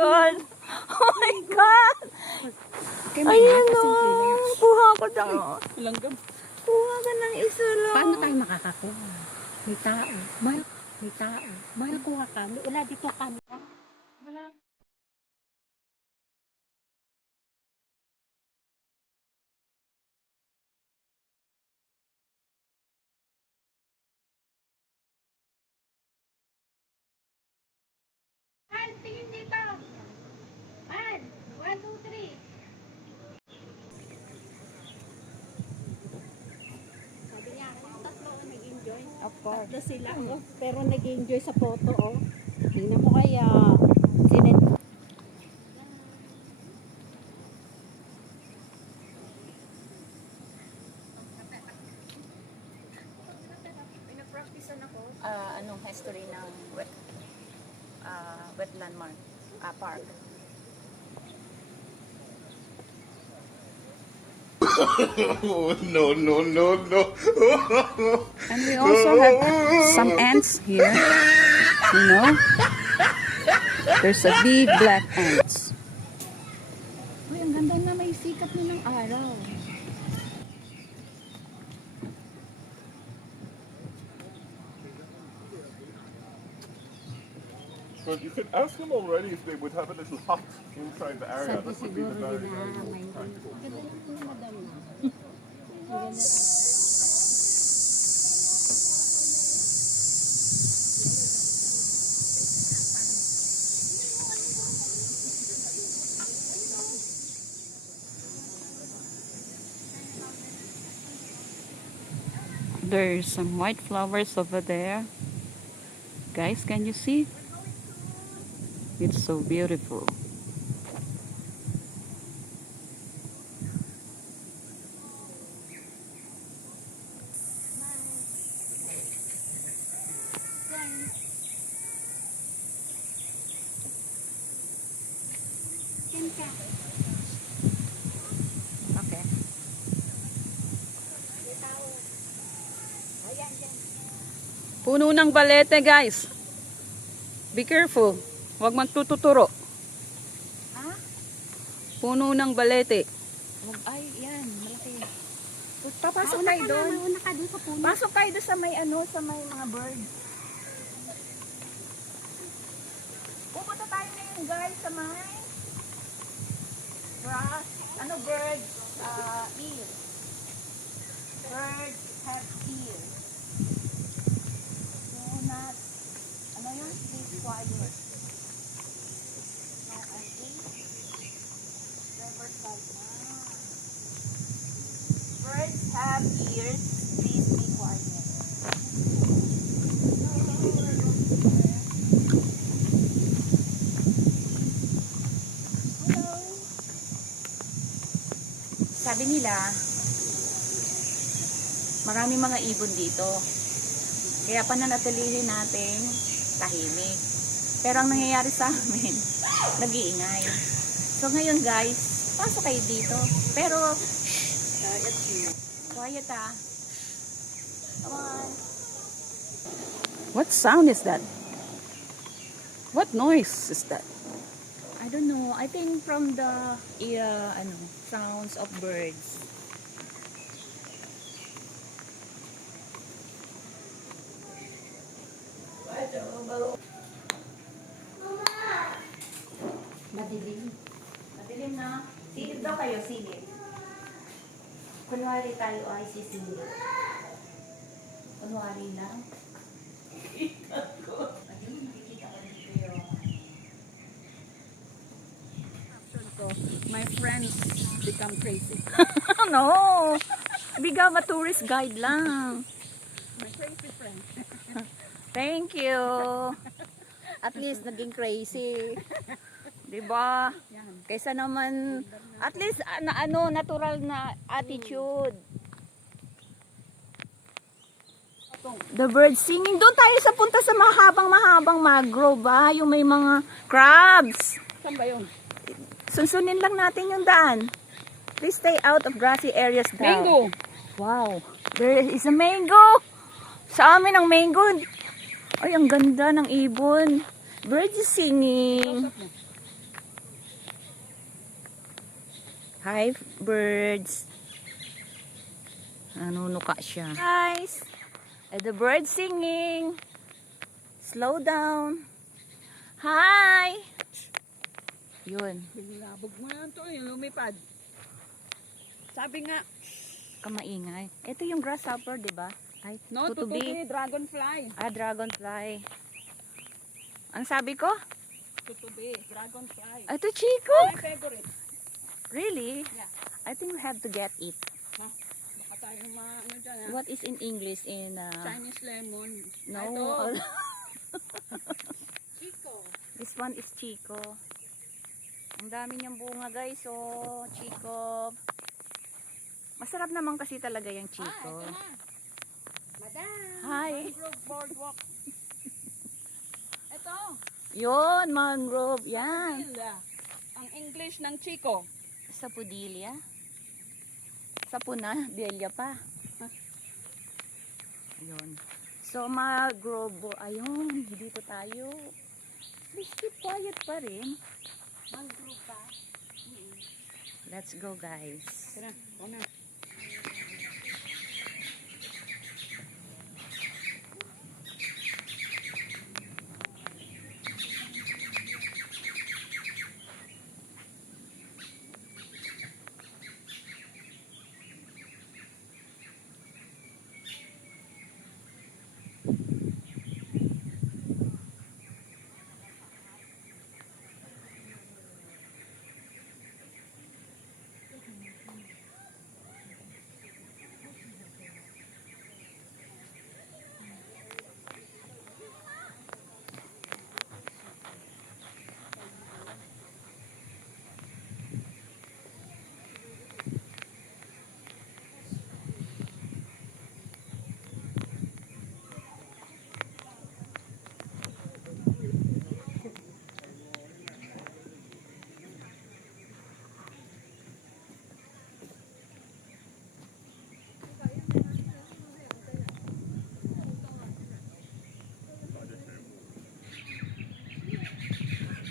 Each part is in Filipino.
God. Oh my God. Ayan o. Kuha ko lang. Langgam. Kuha ka ng isa lang. Paano tayo makakakuha? May tao. May tao. Mahal kuha kami. Wala dito kami. Wala. Tingin dito. 1, 2, 3. Sabi niya, yung tatlo nag-enjoy. Of course. Tatlo sila, oh. Pero nag-enjoy sa photo, oh. Tingnan mo kaya. Sinet. Pinapracticean ako. Anong history ng wetland park. Oh, no, no, no, no. And we also have some ants here. You know? There's a big black ants. Uy, ang ganda na may sikat na ng araw. But you could ask them already if they would have a little hut inside the area. Sabi That would be siguro the very, nila, very may most practical. ganda lang po ni madam na. Ang ganda. There's some white flowers over there. Guys, can you see? It's so beautiful. Okay. Puno ng balete, guys. Be careful. Huwag magtututuro. Ah? Puno ng balete. Ay, yan, malaki. Papasok kayo doon. Nauna ka doon sa puno. Pasok kayo doon sa may sa may mga birds. Pupunta tayo ngayon, guys, sa may grass. Birds? Eels. Birds have eels. So not, yun? Please quiet. No, Riverside na. Birds have ears. Please be quiet. Hello. Sabi nila, maraming mga ibon dito. Kaya pananatilihin natin tahimik. Pero ang nangyayari sa amin, nag-iingay. So ngayon guys, pasok kayo dito. Pero, quiet ah. Come on. What sound is that? What noise is that? I don't know. I think from the sounds of birds. Madilim. Madilim na. Silid daw kayo, silid. Kunwari tayo ay sisilid. Kunwari lang. Madilim, nakikita ka dito yun. My friends become crazy. No! Biga ba tourist guide lang. My crazy friend. Thank you. At least naging crazy. Diba? Yan. Kaysa naman, at least natural na attitude. The birds singing. Doon tayo sa punta sa mahabang mangrove ba? Yung may mga crabs. Saan ba yun? Sunsunin lang natin yung daan. Please stay out of grassy areas daw. Mango! Wow. There is a mango. Sa amin ang mango. Ay, ang ganda ng ibon. Birds is singing. Hi, birds. Nanunuka siya. Guys, the bird singing. Slow down. Hi! Yun. Labog mo yan to, yung lumipad. Sabi nga, Kamaingay. Ito yung grasshopper, di ba? Ay, no, tutubi, dragonfly. Dragonfly. Ang sabi ko? Tutubi, dragonfly. Ito, Chico. My favorite. Really? Yeah. I think we have to get it. Ha? Baka tayo ano dyan, ha? What is in English in... Chinese lemon. no. Ito. Chico. This one is Chico. Ang dami niyang bunga, guys. Oh, Chico. Masarap naman kasi talaga yung Chico. Ito na. Madam. Hi. Mangrove boardwalk. Ito. Yun, mangrove. Yan. Sapudilla. Ang English ng Chico. Sapudilla. Sapuna, Delia pa. Ayun. So, mangrove. Ayun, dito tayo. Please keep quiet pa rin. Mangrove pa. Let's go, guys. Tara, una.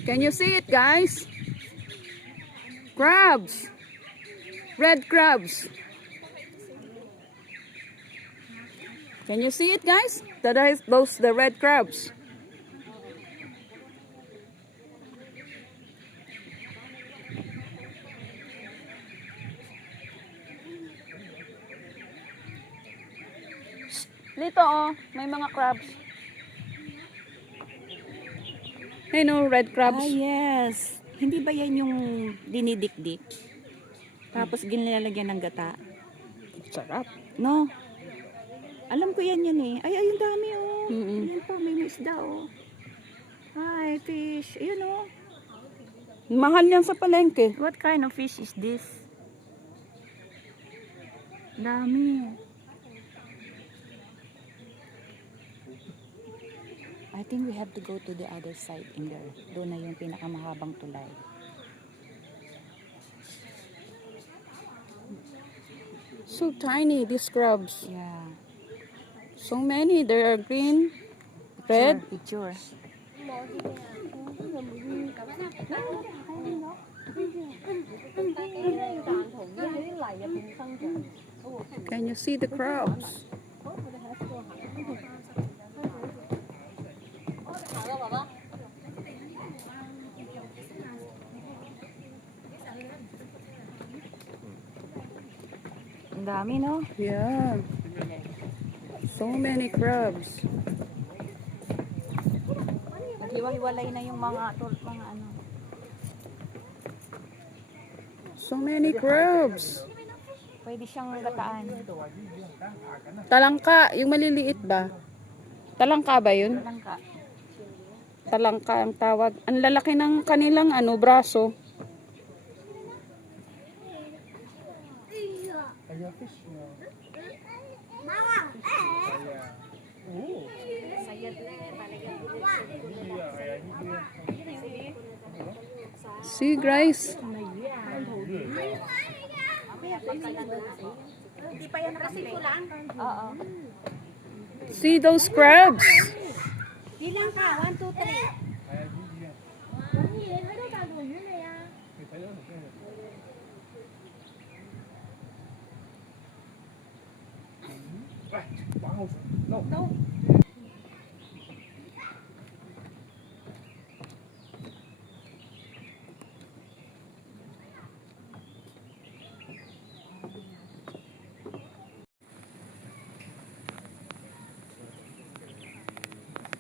Can you see it, guys? Crabs. Red crabs. Can you see it, guys? Those the red crabs. Dito, oh, may mga crabs. Hey, no, red crabs. Ah, yes. Hindi ba yan yung dinidikdik? Tapos ginlalagyan ng gata? Sarap. No. Alam ko yan eh. Ay, ayun dami oh. Mm-mm. Ayun pa, may isda oh. Hi, fish. Ayun oh. Mahal yan sa palengke. What kind of fish is this? Dami. I think we have to go to the other side in there. Doon na yung pinakamahabang tulay. So tiny, these crabs. Yeah. So many. There are green, red. Picture. Can you see the crabs? Ang dami no? Yeah. So many crabs. Naghiwa-hiwalay na yung mga ano. So many crabs. Pwede siyang gataan. Talangka, yung maliliit ba? Talangka ba yun? Langka. Talangka ang tawag. Ang lalaki ng kanilang braso. See, guys. Hindi pa yan kasi lang. Oo. See those crabs. Ilang ka? 1, 2, 3. puno daw.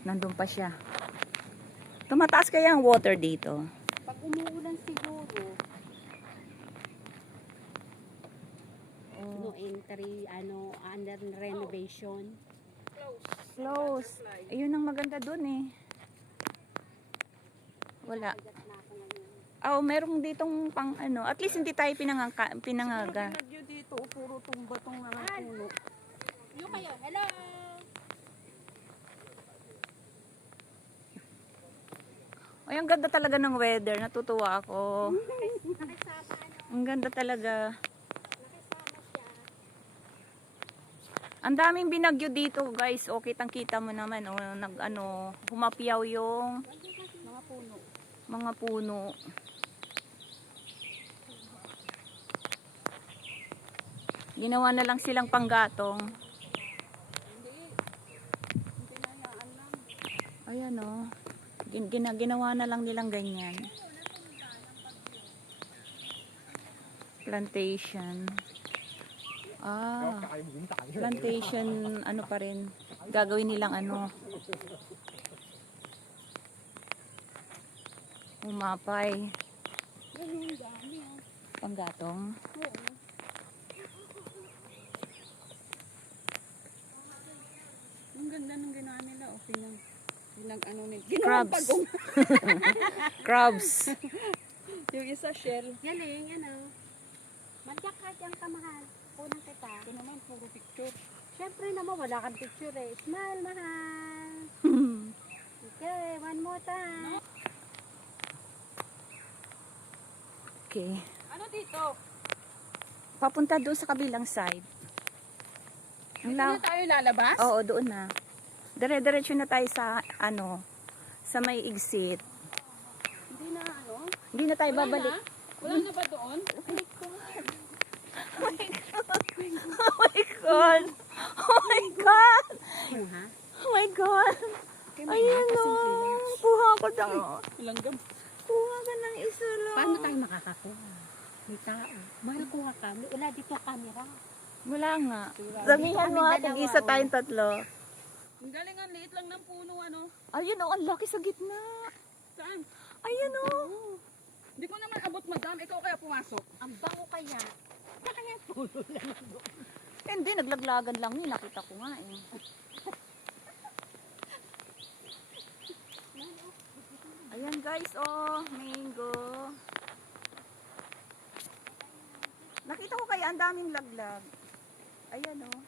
Nandun pa siya. Tumataas kaya ang water dito. Pag umuulan siguro, no entry, under renovation. Close. Ayun ang maganda dun eh. Wala. Oh, merong ditong pang ano. At least hindi tayo pinangaga. Pinagyo dito, puro tumba-tong na ng puno. Yung kayo, hello! Ay, ang ganda talaga ng weather. Natutuwa ako. Ang ganda talaga. Ang daming binagyo dito, guys. O, kitang-kita mo naman, oh, humapiyaw yung mga puno. Ginawa na lang silang panggatong. Ayan, oh. Ginawa na lang nilang ganyan. Plantation. Plantation, ano pa rin. Gagawin nilang ano. Umapay. Panggatong. Ang ganda ng ginawa nila. O, pinag-ano nila. Crabs. Pagong. Crabs. Yung isa shell. Galing, Madyak ka dyan ka, mahal. Punang kita. Ito naman, puro picture. Siyempre naman, wala kang picture eh. Smile, mahal. Okay, one more time. Okay. Ano dito? Papunta doon sa kabilang side. Dito na tayo lalabas? Oo, doon na. Dire-diretso na tayo sa sa may exit. Hindi na Hindi na tayo babalik. Wala na ba doon? Oh my God! Oh my God! Ha? Oh my God! Ayan o! Kuha ko ng... Ilang gam? Kuha ka ng isa lang. Paano tayo makakakuha? May tao. Makakuha ka. Wala dito camera. Wala nga. Sabihan mo ha, isa tayong tatlo. Ang galing, ang liit lang ng puno, Ayun o, ang laki sa gitna. Saan? Ayun o. Hindi ko naman abot, madam. Ikaw kaya pumasok. Ang bango kaya. Kaya puno lang doon. Hindi, naglaglagan lang yun. Nakita ko nga eh. Ayan guys, oh, mango. Nakita ko kaya ang daming laglag. Ayan oh.